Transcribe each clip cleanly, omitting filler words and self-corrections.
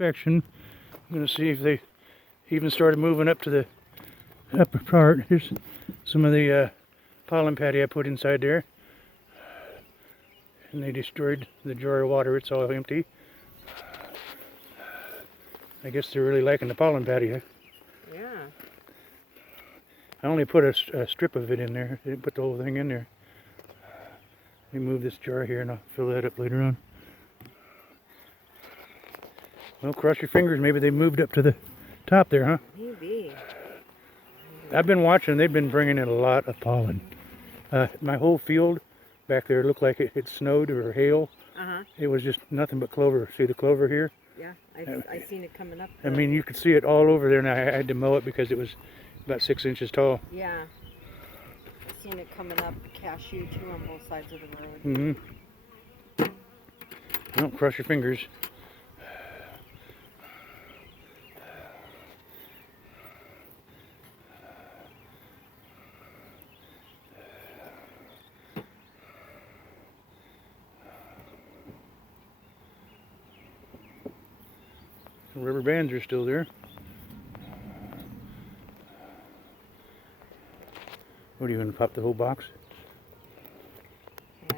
inspection. I'm going to see if they even started moving up to the upper part. Here's some of the pollen patty I put inside there. And they destroyed the jar of water. It's all empty. I guess they're really liking the pollen patty. Huh? Yeah. I only put a strip of it in there. I didn't put the whole thing in there. Let me move this jar here and I'll fill that up later on. Well, cross your fingers. Maybe they moved up to the top there, huh? Maybe. I've been watching. They've been bringing in a lot of pollen. My whole field back there looked like it snowed or hail. It was just nothing but clover. See the clover here? Yeah, I seen it coming up. I mean, you could see it all over there, and I had to mow it because it was about 6 inches tall. Yeah. I seen it coming up cashew too on both sides of the road. Mm-hmm. Don't cross your fingers. The rubber bands are still there. What are you going to pop the whole box? Yeah.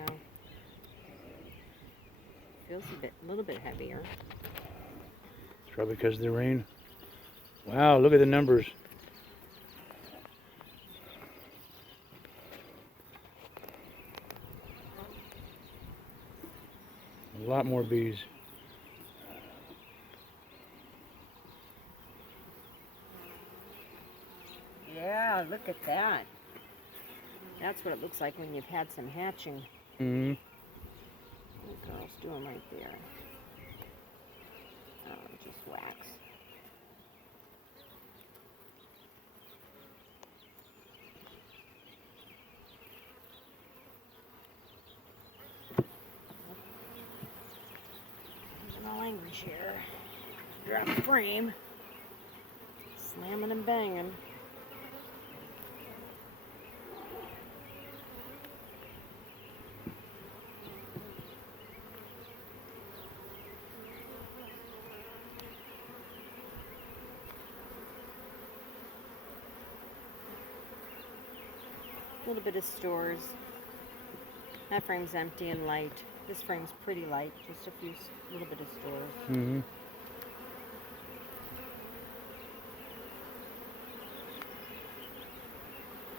Feels a little bit heavier. It's probably because of the rain. Wow, look at the numbers. A lot more bees. Yeah, look at that. That's what it looks like when you've had some hatching. Mm-hmm. What the girl's doing right there? Oh, just wax. Using my language here. Drop the frame. Slamming and banging. A little bit of stores. That frame's empty and light. This frame's pretty light, just a few, little bit of stores. Mm-hmm.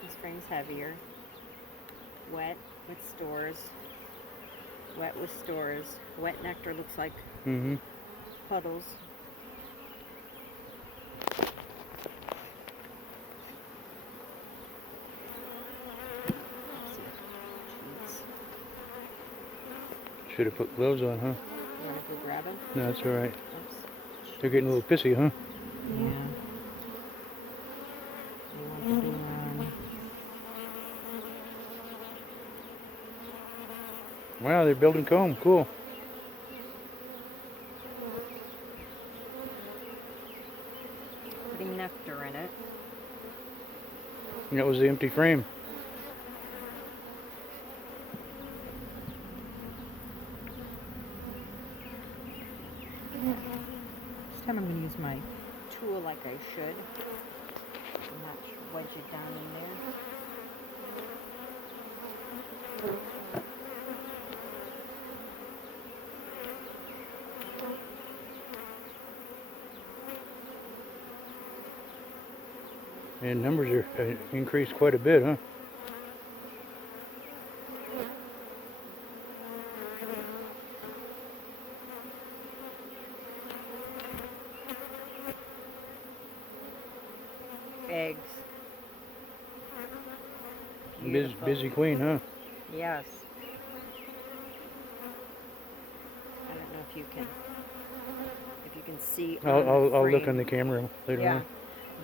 This frame's heavier. Wet with stores. Wet with stores. Wet nectar looks like puddles. Should have put gloves on, huh? You want to go grab it? No, that's all right. Oops. They're getting a little pissy, huh? Yeah. You want to be on. Wow, they're building comb. Cool. Putting nectar in it. And that was the empty frame. This time I'm going to use my tool like I should. And not wedge it down in there. And numbers are increased quite a bit, huh? Eggs. Busy queen, huh? Yes. I don't know if you can see. I'll look on the camera later yeah. on.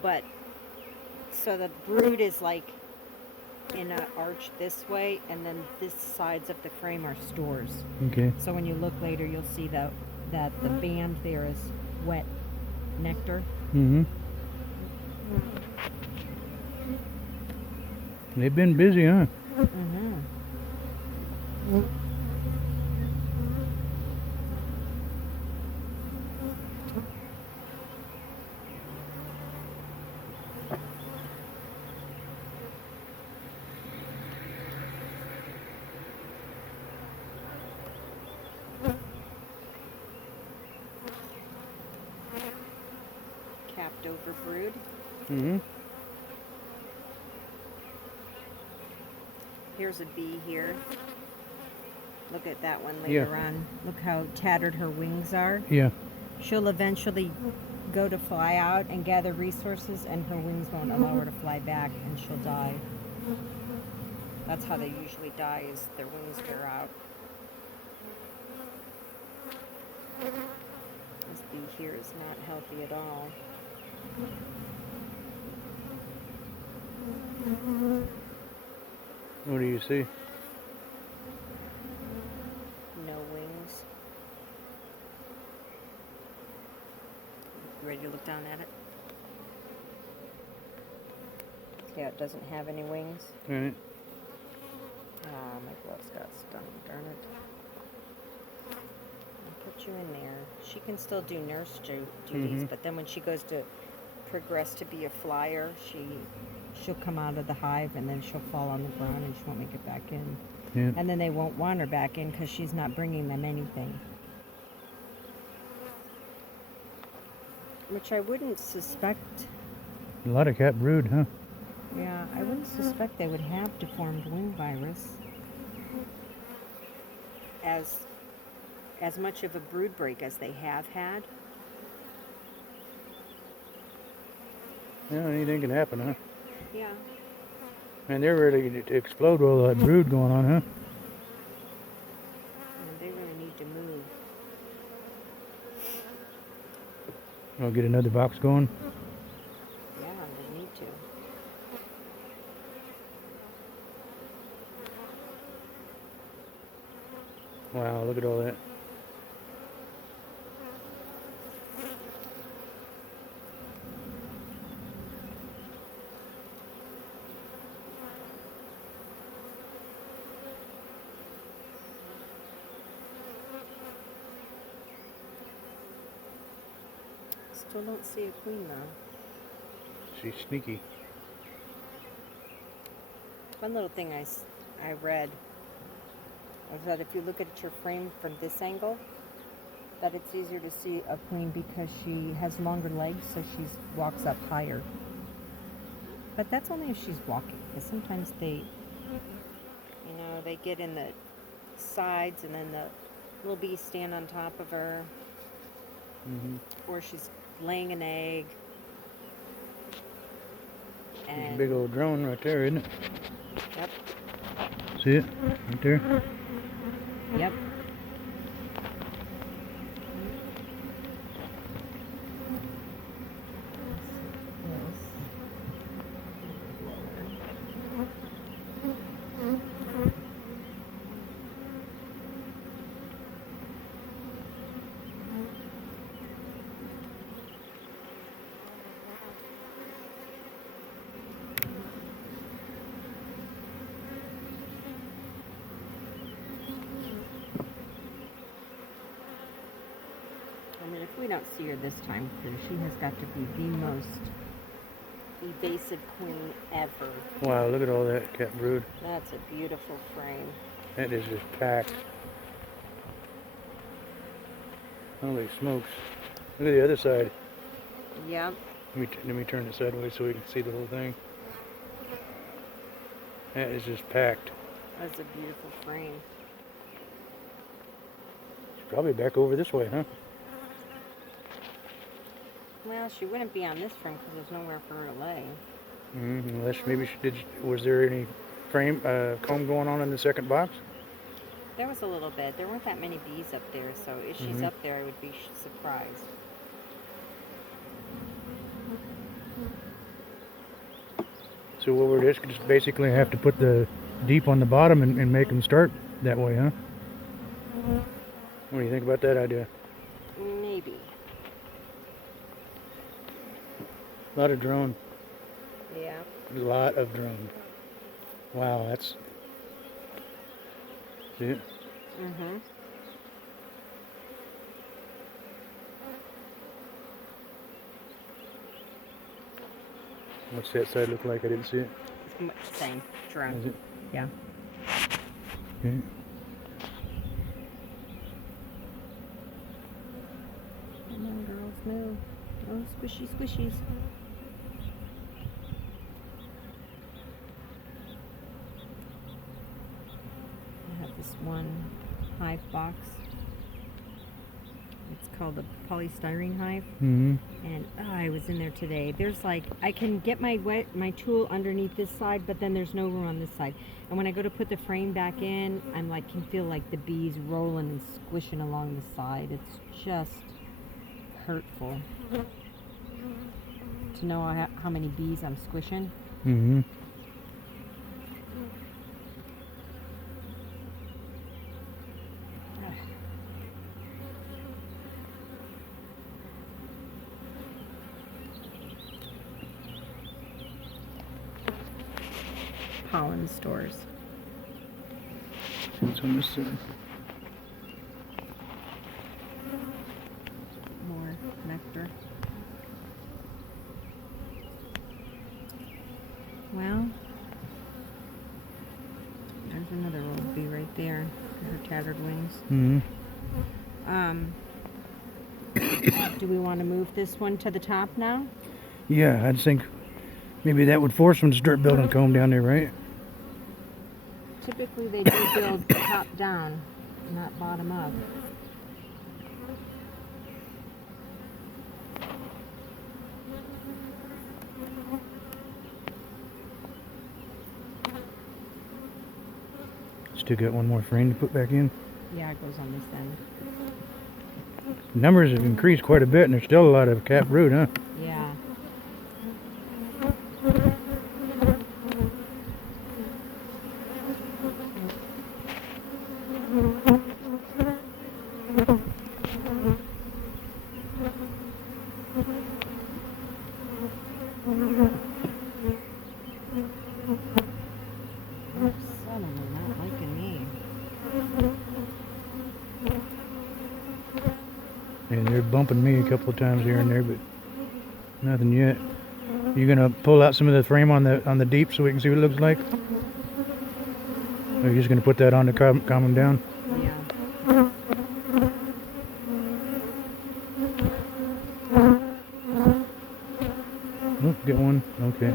But so the brood is like in an arch this way, and then this sides of the frame are stores. Okay. So when you look later, you'll see that the band there is wet nectar. Mm-hmm. They've been busy, huh? Mm-hmm. capped over brood. Mm-hmm. Here's a bee here. Look at that one Yeah. later on. Look how tattered her wings are. Yeah. She'll eventually go to fly out and gather resources, and her wings won't allow her to fly back, and she'll die. That's how they usually die, is their wings wear out. This bee here is not healthy at all. What do you see? No wings. Ready to look down at it? See how it doesn't have any wings? All right. Oh, my gloves got stung, darn it. I'll put you in there. She can still do nurse duties, but then when she goes to progress to be a flyer, she'll come out of the hive and then she'll fall on the ground and she won't make it back in. Yeah. And then they won't want her back in because she's not bringing them anything. Which I wouldn't suspect. A lot of cat brood, huh? Yeah, I wouldn't suspect they would have deformed wing virus as much of a brood break as they have had. Yeah, anything can happen, huh? Yeah. Man, they're ready to explode with all that brood going on, huh? And they really need to move. I'll get another box going. Yeah, they need to. Wow, look at all that. Still don't see a queen though. She's sneaky. One little thing I read was that if you look at your frame from this angle, that it's easier to see a queen because she has longer legs, so she walks up higher. But that's only if she's walking, because sometimes they get in the sides and then the little bees stand on top of her, or she's laying an egg. There's a big old drone right there, isn't it? Yep. See it? Right there? Yep. I mean, if we don't see her this time, then she has got to be the most evasive queen ever. Wow, look at all that cat brood. That's a beautiful frame. That is just packed. Holy smokes. Look at the other side. Yep. Let me turn it sideways so we can see the whole thing. That is just packed. That's a beautiful frame. She's probably back over this way, huh? Well, she wouldn't be on this frame because there's nowhere for her to lay. Unless maybe she did. Was there any frame comb going on in the second box? There was a little bit. There weren't that many bees up there, so if she's up there, I would be surprised. So what we're just basically have to put the deep on the bottom and make them start that way, huh? What do you think about that idea? Maybe. A lot of drone. Yeah. A lot of drone. Wow, that's... See it? Mm-hmm. What's that side look like? I didn't see it. Same. Drone. Is it? Yeah. Okay. Come on, girls, move. Oh, squishy, squishies. I have this one hive box. It's called a polystyrene hive. Mm-hmm. And I was in there today. There's like, I can get my tool underneath this side, but then there's no room on this side. And when I go to put the frame back in, I'm like, can feel like the bees rolling and squishing along the side. It's just hurtful to know how many bees I'm squishing. Mm-hmm. Pollen stores. What's on this side? More nectar. Well, there's another old bee right there. Her tattered wings. Mm-hmm. Do we want to move this one to the top now? Yeah, I'd think maybe that would force them to start building a comb down there, right? Typically they do build top down, not bottom up. Still got one more frame to put back in. Yeah, it goes on this end. Numbers have increased quite a bit, and there's still a lot of capped brood, huh? Yeah. Suddenly not liking me. And they're bumping me a couple of times here and there, but nothing yet. You gonna pull out some of the frame on the deep so we can see what it looks like? Or are you just gonna put that on to calm them down? Yeah. Oh, get one. Okay.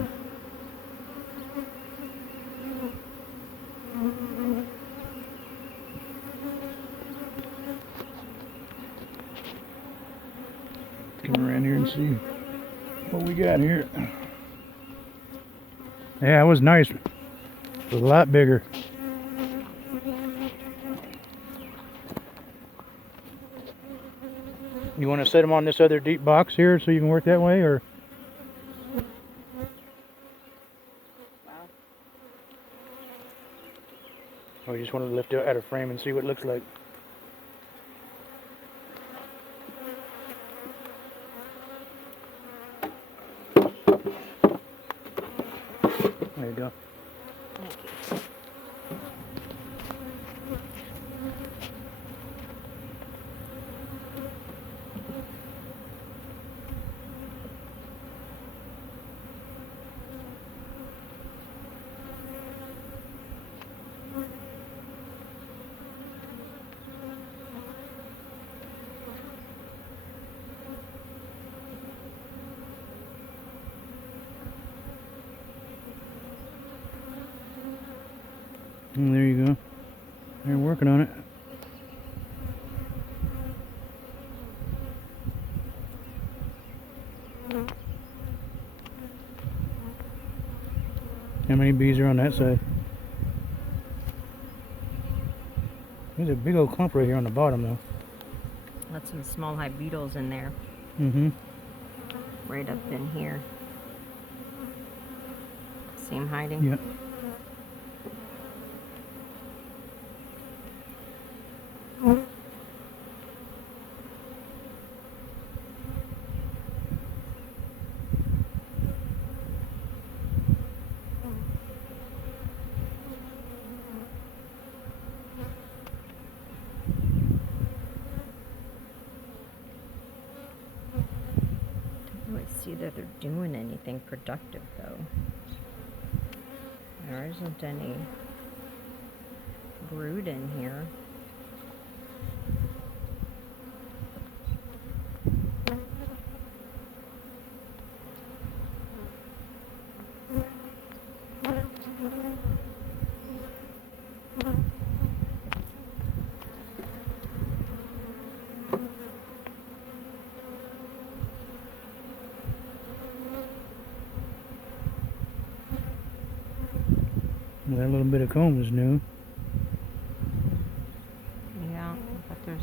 Come around here and see what we got here. Yeah, it was nice. It was a lot bigger. You want to set them on this other deep box here so you can work that way, or? Or you just want to lift it out of frame and see what it looks like? There you go. And there you go. They're working on it. How many bees are on that side? There's a big old clump right here on the bottom, though. Let some small hive beetles in there. Mm-hmm. Right up in here. See 'em hiding? Yeah. See that they're doing anything productive though. There isn't any brood in here. Well, that little bit of comb is new. Yeah, but there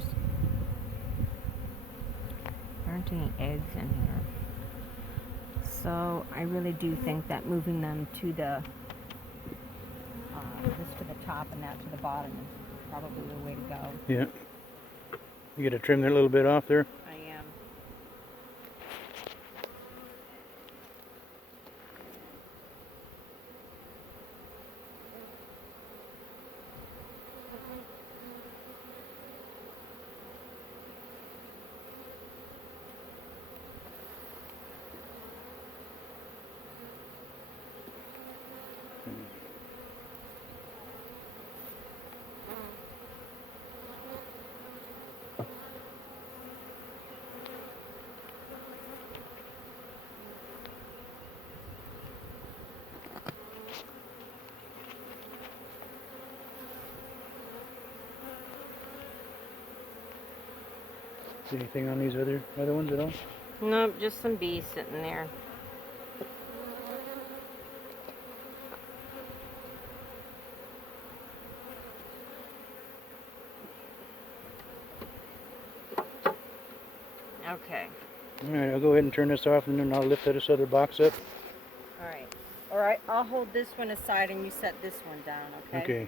aren't any eggs in here. So I really do think that moving them to the this to the top and that to the bottom is probably the way to go. Yeah. You got to trim that little bit off there. I am. Anything on these other ones at all? Nope, just some bees sitting there. Okay. All right, I'll go ahead and turn this off, and then I'll lift this other box up. All right. All right. I'll hold this one aside and you set this one down, okay? Okay.